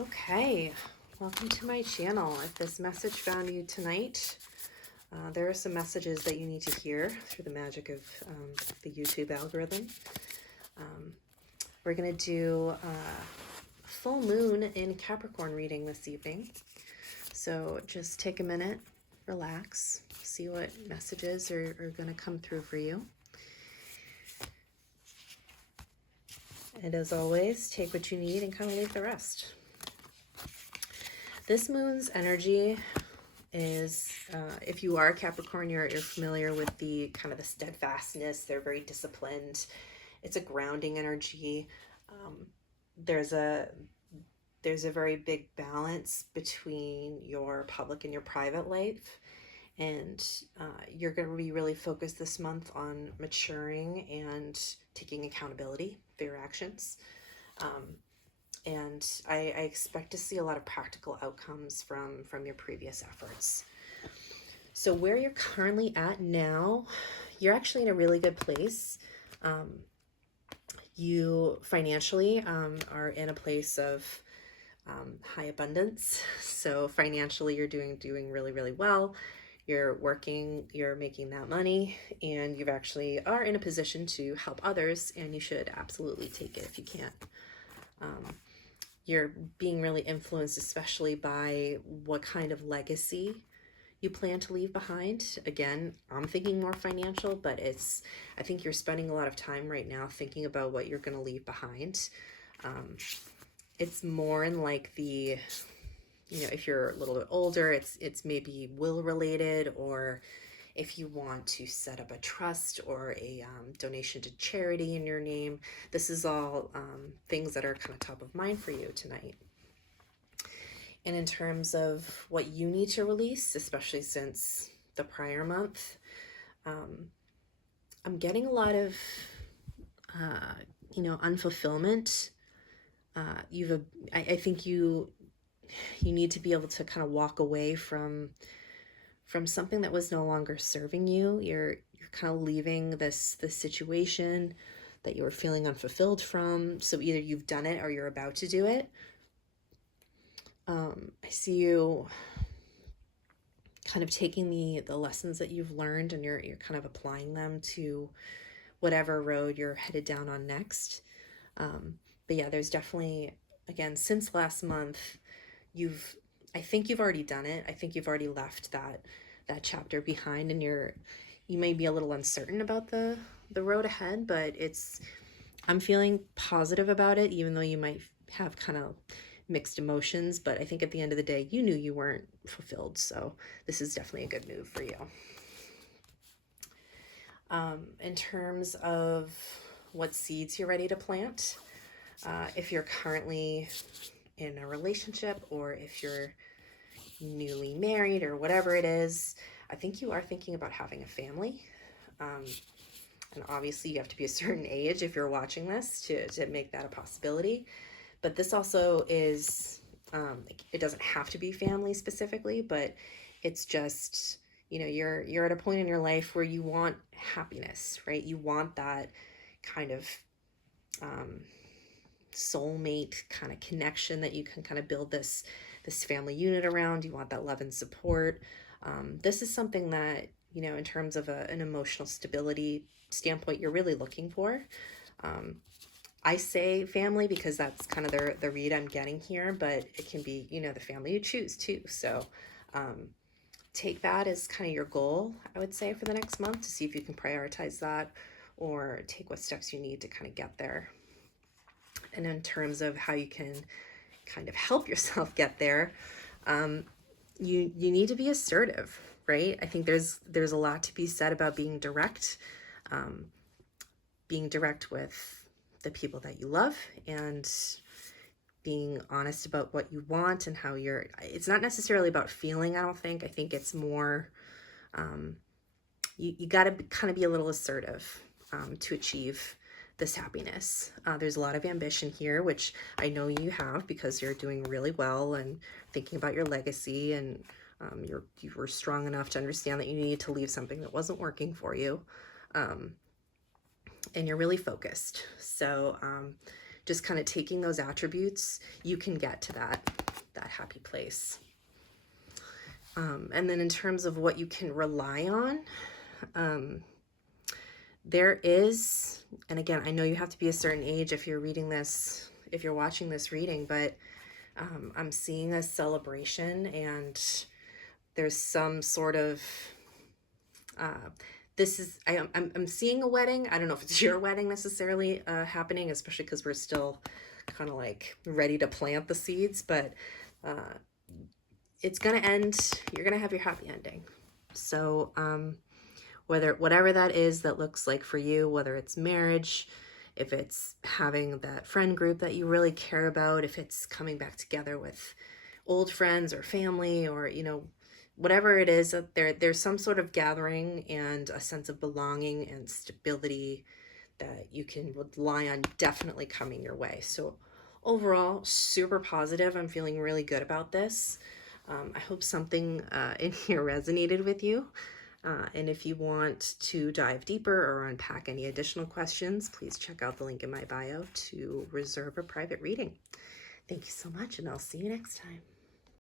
Okay, welcome to my channel. If this message found you tonight, there are some messages that you need to hear through the magic of the YouTube algorithm. We're going to do a full moon in Capricorn reading this evening. So just take a minute, relax, see what messages are going to come through for you. And as always, take what you need and kind of leave the rest. This moon's energy is, if you are a Capricorn, you're familiar with the kind of the steadfastness. They're very disciplined. It's a grounding energy. There's a very big balance between your public and your private life. And you're going to be really focused this month on maturing and taking accountability for your actions. And I expect to see a lot of practical outcomes from your previous efforts. So where you're currently at now, you're actually in a really good place. You financially are in a place of high abundance. So financially, you're doing really, really well. You're working, you're making that money, and you actually are in a position to help others, and you should absolutely take it if you can. You're being really influenced, especially by what kind of legacy you plan to leave behind. Again, I'm thinking more financial, but I think you're spending a lot of time right now thinking about what you're going to leave behind. It's more in like the, if you're a little bit older, it's maybe will related, or if you want to set up a trust or a donation to charity in your name. This is all things that are kind of top of mind for you tonight. And in terms of what you need to release, especially since the prior month, I'm getting a lot of, unfulfillment. I think you need to be able to kind of walk away from something that was no longer serving you. You're kind of leaving this situation that you were feeling unfulfilled from. So either you've done it or you're about to do it. I see you kind of taking the lessons that you've learned, and you're kind of applying them to whatever road you're headed down on next. But yeah, there's definitely, again, since last month, I think you've already done it. I think you've already left that chapter behind, and you may be a little uncertain about the road ahead, but I'm feeling positive about it, even though you might have kind of mixed emotions. But I think at the end of the day, you knew you weren't fulfilled. So this is definitely a good move for you. In terms of what seeds you're ready to plant, if you're currently in a relationship, or if you're newly married, or whatever it is, I think you are thinking about having a family. And obviously you have to be a certain age if you're watching this to make that a possibility. But this also is, it doesn't have to be family specifically, but it's just, you're at a point in your life where you want happiness, right? You want that kind of soulmate kind of connection that you can kind of build this family unit around. You want that love and support. This is something that, in terms of an emotional stability standpoint, you're really looking for. I say family because that's kind of the read I'm getting here, but it can be, the family you choose too. So take that as kind of your goal, I would say, for the next month, to see if you can prioritize that or take what steps you need to kind of get there. And in terms of how you can kind of help yourself get there, you need to be assertive, right? I think there's a lot to be said about being direct with the people that you love, and being honest about what you want and how it's not necessarily about feeling, I don't think. I think it's more, you got to kind of be a little assertive to achieve this happiness. There's a lot of ambition here, which I know you have because you're doing really well and thinking about your legacy, and you were strong enough to understand that you needed to leave something that wasn't working for you. And you're really focused. So just kind of taking those attributes, you can get to that happy place. And then in terms of what you can rely on, there is, and again, I know you have to be a certain age if you're reading this, if you're watching this reading, but I'm seeing a celebration, and there's some sort of, I'm seeing a wedding. I don't know if it's your wedding necessarily happening, especially because we're still kind of like ready to plant the seeds, but it's going to end. You're going to have your happy ending. So whatever that is that looks like for you, whether it's marriage, if it's having that friend group that you really care about, if it's coming back together with old friends or family, or, you know, whatever it is, that there's some sort of gathering and a sense of belonging and stability that you can rely on definitely coming your way. So overall, super positive. I'm feeling really good about this. I hope something in here resonated with you. And if you want to dive deeper or unpack any additional questions, please check out the link in my bio to reserve a private reading. Thank you so much, and I'll see you next time.